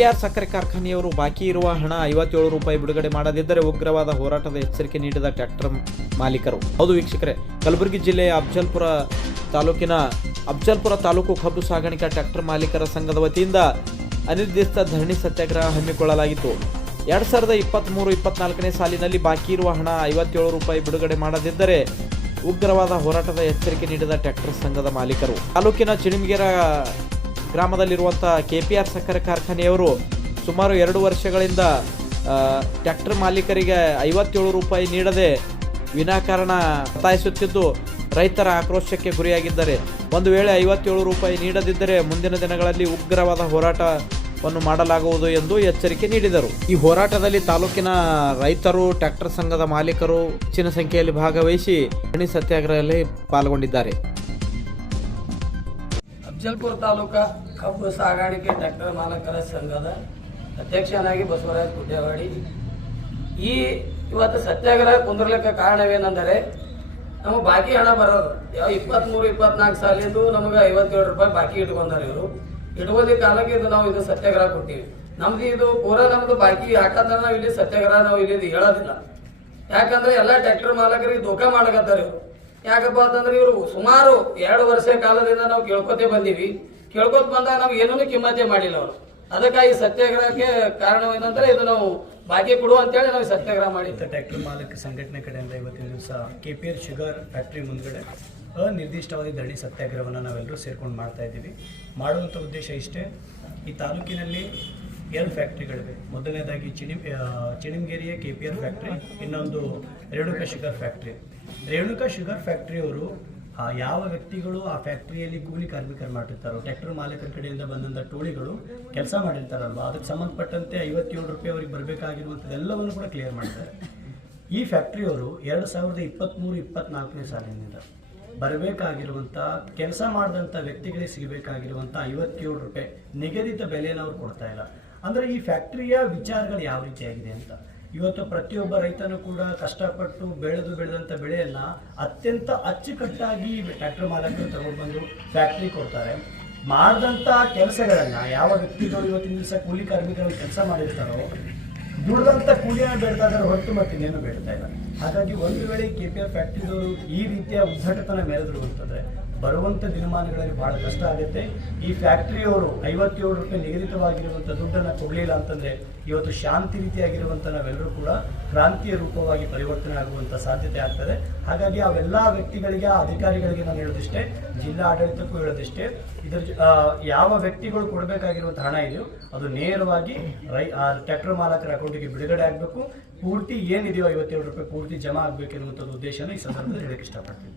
KPR ಸಕ್ಕರೆ ಕಾರ್ಖಾನೆಯವರು ಬಾಕಿ ಇರುವ ಹಣ ಐವತ್ತೇಳು ರೂಪಾಯಿ ಬಿಡುಗಡೆ ಮಾಡದಿದ್ದರೆ ಉಗ್ರವಾದ ಹೋರಾಟದ ಎಚ್ಚರಿಕೆ ನೀಡಿದ ಟ್ರ್ಯಾಕ್ಟರ್ ಮಾಲೀಕರು. ಹೌದು ವೀಕ್ಷಕರೇ, ಕಲಬುರಗಿ ಜಿಲ್ಲೆಯ ಅಫ್ಜಲ್ಪುರ ತಾಲೂಕಿನ ಅಫ್ಜಲ್ಪುರ ತಾಲೂಕು ಕಬ್ಬು ಸಾಗಾಣಿಕಾ ಟ್ರ್ಯಾಕ್ಟರ್ ಮಾಲೀಕರ ಸಂಘದ ವತಿಯಿಂದ ಅನಿರ್ದಿಷ್ಟ ಧರಣಿ ಸತ್ಯಾಗ್ರಹ ಹಮ್ಮಿಕೊಳ್ಳಲಾಗಿತ್ತು. ಎರಡು ಸಾವಿರದ ಇಪ್ಪತ್ತ್ಮೂರು ಇಪ್ಪತ್ನಾಲ್ಕನೇ ಸಾಲಿನಲ್ಲಿ ಬಾಕಿ ಇರುವ ಹಣ ಐವತ್ತೇಳು ರೂಪಾಯಿ ಬಿಡುಗಡೆ ಮಾಡದಿದ್ದರೆ ಉಗ್ರವಾದ ಹೋರಾಟದ ಎಚ್ಚರಿಕೆ ನೀಡಿದ ಟ್ರ್ಯಾಕ್ಟರ್ ಸಂಘದ ಮಾಲೀಕರು. ತಾಲೂಕಿನ ಚಿಣಿಮಗೇರ ಗ್ರಾಮದಲ್ಲಿರುವಂಥ ಕೆ ಪಿ ಆರ್ ಸಕ್ಕರೆ ಕಾರ್ಖಾನೆಯವರು ಸುಮಾರು ಎರಡು ವರ್ಷಗಳಿಂದ ಟ್ಯಾಕ್ಟರ್ ಮಾಲೀಕರಿಗೆ ಐವತ್ತೇಳು ರೂಪಾಯಿ ನೀಡದೆ ವಿನಾಕಾರಣ ಒತ್ತಾಯಿಸುತ್ತಿದ್ದು ರೈತರ ಆಕ್ರೋಶಕ್ಕೆ ಗುರಿಯಾಗಿದ್ದಾರೆ. ಒಂದು ವೇಳೆ ಐವತ್ತೇಳು ರೂಪಾಯಿ ನೀಡದಿದ್ದರೆ ಮುಂದಿನ ದಿನಗಳಲ್ಲಿ ಉಗ್ರವಾದ ಹೋರಾಟವನ್ನು ಮಾಡಲಾಗುವುದು ಎಂದು ಎಚ್ಚರಿಕೆ ನೀಡಿದರು. ಈ ಹೋರಾಟದಲ್ಲಿ ತಾಲೂಕಿನ ರೈತರು, ಟ್ರ್ಯಾಕ್ಟರ್ ಸಂಘದ ಮಾಲೀಕರು ಹೆಚ್ಚಿನ ಸಂಖ್ಯೆಯಲ್ಲಿ ಭಾಗವಹಿಸಿ ಗಣಿ ಸತ್ಯಾಗ್ರಹದಲ್ಲಿ ಪಾಲ್ಗೊಂಡಿದ್ದಾರೆ. ಅಫ್ಜಲ್ಪುರ ತಾಲೂಕಾ ಕಬ್ಬು ಸಾಗಾಣಿಕೆ ಟ್ರ್ಯಾಕ್ಟರ್ ಮಾಲಕರ ಸಂಘದ ಅಧ್ಯಕ್ಷನಾಗಿ ಬಸವರಾಜ್ ಗುಡ್ಡೇವಾಡಿ ಈ ಇವತ್ತು ಸತ್ಯಾಗ್ರಹ ಕುಂದಿರ್ಲಿಕ್ಕೆ ಕಾರಣವೇನೆಂದರೆ ನಮಗೆ ಬಾಕಿ ಹಣ ಬರೋದು. ಯಾವ ಇಪ್ಪತ್ತ್ಮೂರು ಇಪ್ಪತ್ನಾಲ್ಕು ಸಾಲಿಂದು ನಮಗೆ ಐವತ್ತೇಳು ರೂಪಾಯಿ ಬಾಕಿ ಇಟ್ಕೊಂಡಾರೆ ಇವರು. ಇಟ್ಕೋದಿ ಕಾಲಕ್ಕೆ ಇದು ನಾವು ಇದು ಸತ್ಯಾಗ್ರಹ ಕೊಟ್ಟಿವಿ. ನಮ್ದು ಇದು ಪೂರ ನಮ್ದು ಬಾಕಿ, ಯಾಕಂದ್ರೆ ನಾವು ಇಲ್ಲಿ ಸತ್ಯಾಗ್ರಹ ನಾವು ಇಲ್ಲಿ ಹೇಳೋದಿಲ್ಲ. ಯಾಕಂದ್ರೆ ಎಲ್ಲ ಟ್ರ್ಯಾಕ್ಟರ್ ಮಾಲಕರಿಗೆ ಧೋಕಾ ಮಾಡಕತ್ತಾರ ಇವರು. ಯಾಕಪ್ಪ ಅಂತಂದ್ರೆ ಇವರು ಸುಮಾರು ಎರಡು ವರ್ಷ ಕಾಲದಿಂದ ನಾವು ಕೇಳ್ಕೊತೆ ಬಂದೀವಿ. ಕೇಳ್ಕೊತ ಬಂದಾಗ ನಾವು ಏನೂ ಕಿಮ್ಮತ್ತೆ ಮಾಡಿಲ್ಲ ಅವರು. ಅದಕ್ಕಾಗಿ ಸತ್ಯಾಗ್ರಹಕ್ಕೆ ಕಾರಣವೇನಂದ್ರೆ ಇದು ನಾವು ಬಾಕಿ ಕೊಡು ಅಂತೇಳಿ ನಾವು ಸತ್ಯಾಗ್ರಹ ಮಾಡಿ ಟ್ಯಾಕ್ಟ್ರಿ ಮಾಲಕ ಸಂಘಟನೆ ಕಡೆಯಿಂದ ಇವತ್ತಿನ ದಿವಸ K P L sugar factory ಮುಂದ್ಗಡೆ ಅನಿರ್ದಿಷ್ಟವಾಗಿ ಧರಣಿ ಸತ್ಯಾಗ್ರಹವನ್ನು ನಾವೆಲ್ಲರೂ ಸೇರ್ಕೊಂಡು ಮಾಡ್ತಾ ಇದ್ದೀವಿ. ಮಾಡುವಂಥ ಉದ್ದೇಶ ಇಷ್ಟೇ. ಈ ತಾಲೂಕಿನಲ್ಲಿ ಎರಡು ಫ್ಯಾಕ್ಟ್ರಿಗಳಿವೆ ಮೊದಲನೇದಾಗಿ ಚಿಣಿ ಚಿನಿಮಗೇರಿಯ ಕೆ ಪಿ ಆರ್ ಫ್ಯಾಕ್ಟ್ರಿ ಇನ್ನೊಂದು Renuka sugar factory Renuka sugar ಫ್ಯಾಕ್ಟ್ರಿಯವರು ಯಾವ ವ್ಯಕ್ತಿಗಳು ಆ ಫ್ಯಾಕ್ಟ್ರಿಯಲ್ಲಿ ಕೂಲಿ ಕಾರ್ಮಿಕರು ಮಾಡಿರ್ತಾರೋ ಟ್ರ್ಯಾಕ್ಟರ್ ಮಾಲೀಕರ ಕಡೆಯಿಂದ ಬಂದಂಥ ಟೋಳಿಗಳು ಕೆಲಸ ಮಾಡಿರ್ತಾರಲ್ವ? ಅದಕ್ಕೆ ಸಂಬಂಧಪಟ್ಟಂತೆ ಐವತ್ತೇಳು ರೂಪಾಯಿ ಅವರಿಗೆ ಬರಬೇಕಾಗಿರುವಂಥದ್ದೆಲ್ಲವನ್ನು ಕೂಡ ಕ್ಲಿಯರ್ ಮಾಡ್ತಾರೆ ಈ ಫ್ಯಾಕ್ಟ್ರಿಯವರು ಎರಡು ಸಾವಿರದ ಇಪ್ಪತ್ತ್ಮೂರು ಇಪ್ಪತ್ತ್ನಾಲ್ಕನೇ ಸಾಲಿನಿಂದ ಬರಬೇಕಾಗಿರುವಂಥ, ಕೆಲಸ ಮಾಡಿದಂಥ ವ್ಯಕ್ತಿಗಳಿಗೆ ಸಿಗಬೇಕಾಗಿರುವಂಥ ಐವತ್ತೇಳು ರೂಪಾಯಿ ನಿಗದಿತ ಬೆಲೆಯನ್ನು ಅವ್ರು ಕೊಡ್ತಾ ಇಲ್ಲ. ಅಂದರೆ ಈ ಫ್ಯಾಕ್ಟ್ರಿಯ ವಿಚಾರಗಳು ಯಾವ ರೀತಿಯಾಗಿದೆ ಅಂತ. ಇವತ್ತು ಪ್ರತಿಯೊಬ್ಬ ರೈತನು ಕೂಡ ಕಷ್ಟಪಟ್ಟು ಬೆಳೆದು ಬೆಳೆದಂಥ ಬೆಳೆಯನ್ನ ಅತ್ಯಂತ ಅಚ್ಚುಕಟ್ಟಾಗಿ ಟ್ರ್ಯಾಕ್ಟರ್ ಮಾಲಕರು ತಗೊಂಡ್ಬಂದು ಫ್ಯಾಕ್ಟ್ರಿ ಕೊಡ್ತಾರೆ. ಮಾಡಿದಂಥ ಕೆಲಸಗಳನ್ನ ಯಾವ ವ್ಯಕ್ತಿಗಳು ಇವತ್ತಿನ ದಿವಸ ಕೂಲಿ ಕಾರ್ಮಿಕರು ಕೆಲಸ ಮಾಡಿರ್ತಾರೋ, ದುಡ್ದಂತ ಕೂಲಿಯನ್ನು ಬೇಡ್ತಾ ಇದ್ದಾರೆ ಹೊರತು ಮತ್ತೆ ಇನ್ನೇನು ಬೇಡ್ತಾ ಇಲ್ಲ. ಹಾಗಾಗಿ ಒಂದು ವೇಳೆ ಕೆ ಪಿ ಎಫ್ ಫ್ಯಾಕ್ಟ್ರಿದವರು ಈ ರೀತಿಯ ಉದ್ದಟತನ ಮೆರೆದ್ರು ಅಂತಂದ್ರೆ ಬರುವಂತ ದಿನಮಾನಗಳಲ್ಲಿ ಬಹಳ ಕಷ್ಟ ಆಗುತ್ತೆ. ಈ ಫ್ಯಾಕ್ಟ್ರಿಯವರು ಐವತ್ತೇಳು ರೂಪಾಯಿ ನಿಗದಿತವಾಗಿರುವಂಥ ದುಡ್ಡನ್ನು ಕೊಡಲಿಲ್ಲ ಅಂತಂದ್ರೆ ಇವತ್ತು ಶಾಂತಿ ರೀತಿಯಾಗಿರುವಂಥ ನಾವೆಲ್ಲರೂ ಕೂಡ ಕ್ರಾಂತಿಯ ರೂಪವಾಗಿ ಪರಿವರ್ತನೆ ಆಗುವಂಥ ಸಾಧ್ಯತೆ ಆಗ್ತದೆ. ಹಾಗಾಗಿ ಅವೆಲ್ಲ ವ್ಯಕ್ತಿಗಳಿಗೆ ಆ ಅಧಿಕಾರಿಗಳಿಗೆ ನಾನು ಹೇಳೋದಿಷ್ಟೇ, ಜಿಲ್ಲಾ ಆಡಳಿತಕ್ಕೂ ಹೇಳೋದಿಷ್ಟೇ, ಇದರ ಯಾವ ವ್ಯಕ್ತಿಗಳು ಕೊಡಬೇಕಾಗಿರುವಂಥ ಹಣ ಇದೆಯೋ ಅದು ನೇರವಾಗಿ ರೈ ಟ್ರ್ಯಾಕ್ಟರ್ ಮಾಲಕರ ಅಕೌಂಟಿಗೆ ಬಿಡುಗಡೆ ಆಗಬೇಕು. ಪೂರ್ತಿ ಏನಿದೆಯೋ ಐವತ್ತೇಳು ರೂಪಾಯಿ ಪೂರ್ತಿ ಜಮಾ ಆಗಬೇಕೆನ್ನುವಂಥದ್ದು ಉದ್ದೇಶನ ಈ ಸಂದರ್ಭದಲ್ಲಿ ಹೇಳಕ್ಕೆ ಇಷ್ಟಪಡ್ತೀನಿ.